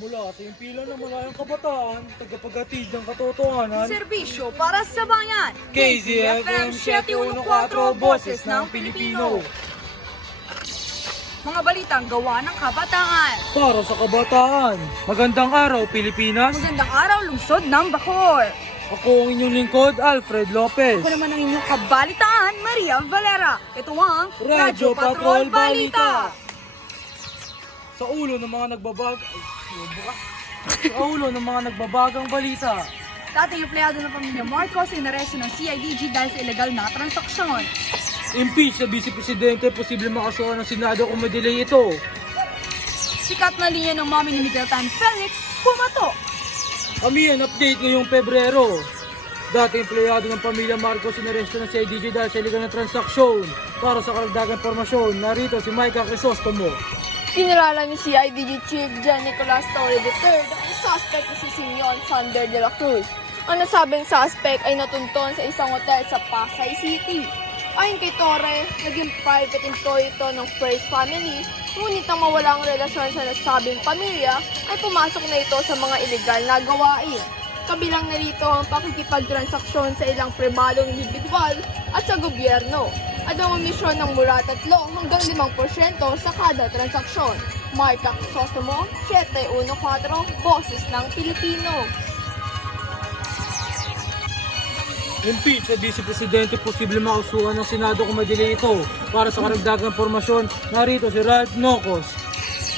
Mula sa impila ng malayang kabataan, tagapaghatid ng katotohanan, Serbisyo para sa bayan. KZFM 714, Boses ng Pilipino. Mga balitang gawa ng kabataan. Para sa kabataan, magandang araw Pilipinas. Magandang araw lungsod ng Bacoor. Ako ang inyong lingkod, Alfred Lopez. Ako naman ang inyong kabalitaan, Maria Valera. Ito ang Radyo Patrol Balita. Sa ulo ng mga nagbabagang balita. Dating empleyado ng pamilya Marcos inaresto ng CIDG dahil sa illegal na transaksyon. Impeach sa Vice Presidente, posible makasuhan ng Senado kung madelay ito. Sikat na linya ng mami ni Miguel Tan Felix, pumato. Amihan update ngayong Pebrero. Dating empleyado ng pamilya Marcos inaresto ng CIDG dahil sa illegal na transaksyon. Para sa karagdagang impormasyon, narito si Micah Crisostomo. Kinilala ni CIDG Chief John Nicolas Torre III ang suspect na si Simeon Sander de la Cruz. Ang nasabing suspect ay natunton sa isang hotel sa Pasay City. Ayon kay Torre, naging private employee ito ng First Family, ngunit nang mawala ang relasyon sa nasabing pamilya, ay pumasok na ito sa mga ilegal na gawain. Kabilang narito ang pakikipagtransaksyon sa ilang pribadong individual at sa gobyerno, at ang emisyon ng mula 3 hanggang 5% sa kada transaksyon. Marta Crisostomo, 714, Boses ng Pilipino. Impeach sa Vice Presidente, posible makasuhan ng Senado kung madelay ito. Para sa karagdagang impormasyon, narito si Ralph Nocos.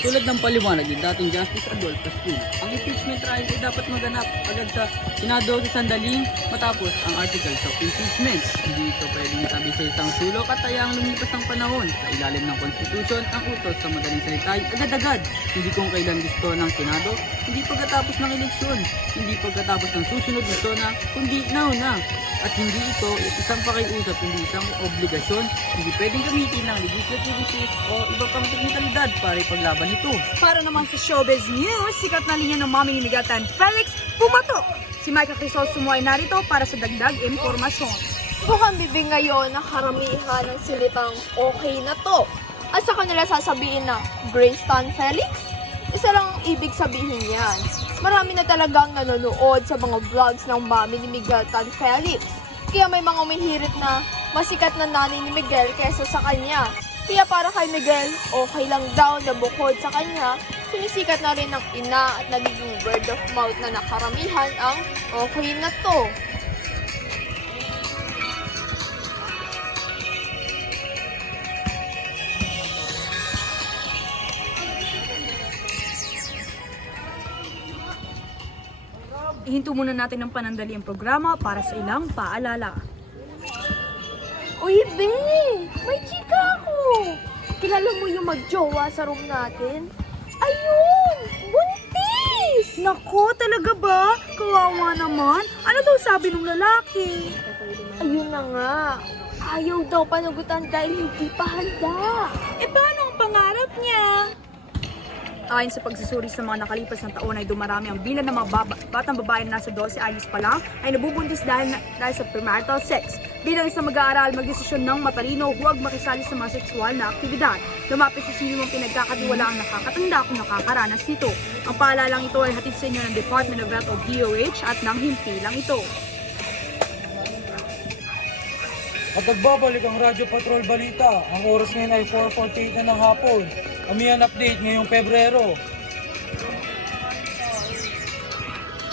Tulad ng paliwanag ni dating Justice Adolfo Spin, ang impeachment trial ay dapat maganap agad sa Senado sa sandaling matapos ang articles of impeachment. Hindi ito pwedeng sabi sa isang sulok at hayang lumipas ang panahon. Sa ilalim ng konstitusyon, ang utos sa madaling salita ay agad-agad. Hindi kung kailan gusto ng Senado, hindi pagkatapos ng eleksyon, hindi pagkatapos ng susunod na zona, kundi now na. At hindi ito isang pakiusap, hindi isang obligasyon, hindi pwedeng gamitin ng legislative issues o iba pang teknikalidad para ipaglaban ito. Para naman sa showbiz news, sikat na linya ng mami ni Miguel Tan Felix, pumato. Si Micah Crisostomo ay narito para sa dagdag impormasyon. Mukhang bibig ngayon na karamihan ng silitang okay na to. At sa kanila sasabihin na, Grace Tan Felix? Isa lang ang ibig sabihin yan. Marami na talagang nanonood sa mga vlogs ng mami ni Miguel Tan Felix. Kaya may mga umihirit na masikat na nanay ni Miguel kaysa sa kanya. Kaya para kay Miguel, okay lang daw na bukod sa kanya, sumisikat na rin ng ina at nagiging word of mouth na nakaramihan ang okay na to. Ihinto muna natin ng panandali ang programa para sa ilang paalala. Uy, be! May chika ako! Kilala mo yung magjowa sa room natin? Ayun! Buntis! Nako, talaga ba? Kawawa naman. Ano daw sabi ng lalaki? Ayun na nga. Ayaw daw panagutan dahil hindi pa handa. Eh, paano ang pangarap niya? Ayon sa pagsusuri sa mga nakalipas na taon ay dumarami ang bilang ng mga batang babae na nasa 12 anyos pa lang ay nabubuntis dahil sa premarital sex. Bilang isang mag-aaral, magdesisyon ng matalino, huwag makisali sa mga sexual na aktibidad. Lumapit sa sino mong pinagkakatiwala ang nakakatanda kung nakakaranas nito. Ang paalalang ito ay hatid sa inyo ng Department of Health o DOH at ng himpilang ito. At nagbabalik ang Radyo Patrol Balita. Ang oras ngayon ay 4:48 na ng hapon. Amihan update ngayong Pebrero.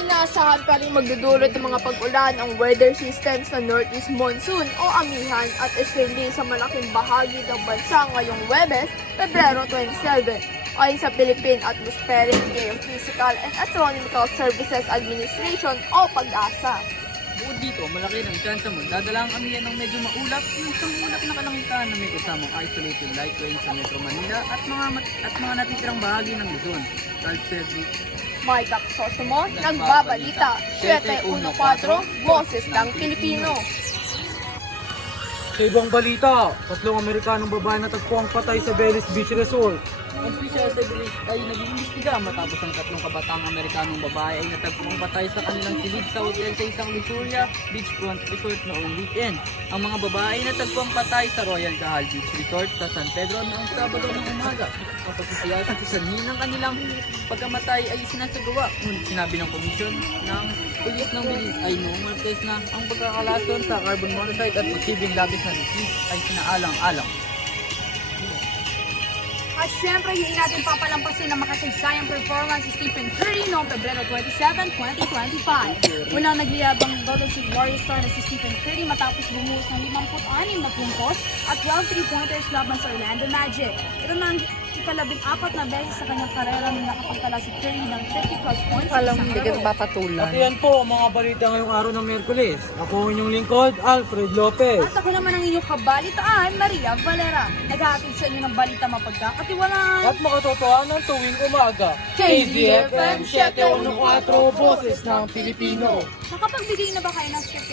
Inaasahan pa rin magdudulot ng mga pag-ulan ang weather systems na Northeast Monsoon o Amihan at extending sa malaking bahagi ng bansa ngayong Huwebes, Pebrero 27. Ayon sa Philippine Atmospheric, Geophysical and Astronomical Services Administration o PAGASA. Bukod dito, malaki ng tsansa magdadala ang amihan ng medyo maulap, yung isang ulap na kalangitan na may kasamang isolated light rain sa Metro Manila at mga natitirang bahagi ng Luzon. Ralph Cedric, Micah Crisostomo, nagbabalita. 714, Boses ng Pilipino. Sa ibang balita, 3 Amerikanong babae natagpo ang patay sa Venice Beach Resort. Ang official sa bilis ay nag-iimbestiga matapos ang 3 kabataang Amerikanong babae ay natagpong patay sa kanilang silid sa hotel sa isang Luxuria Beachfront Resort noong weekend. Ang mga babae ay natagpong patay sa Royal Cahal Beach Resort sa San Pedro noong Sabado ng umaga. Ang pagsisiyasat sa sanhi ng kanilang pagkamatay ay sinasagawa. Ngunit sinabi ng komisyon ng pulis ng bilis ay noong Martes na ang pagkakalason sa carbon monoxide at posibleng labis na disease ay sinaalang-alang. At syempre, hindi natin papalampasin na makasaysayang performance si Stephen Curry noong Pebrero 27, 2025. Unang nagliyabang Golden State Warriors star na si Stephen Curry matapos bumuhos ng 56 na puntos at 12 3-pointers laban sa Orlando Magic. Ito na ang ikalabing-4 na beses sa kanyang karera na nakapagtala si Curry ng 50-plus points sa isang laro. At yan po ang mga balita ngayong araw ng Miyerkules. Ako ang inyong lingkod, Alfred Lopez. At ako naman ang inyong kabalitaan, Maria Valera. Naghahatid sa inyo ng balita mapagkakatiwalaan. At makatotohanan tuwing umaga. KZFM 714 Boses ng Pilipino. Nakapagbigay na ba kayo ng script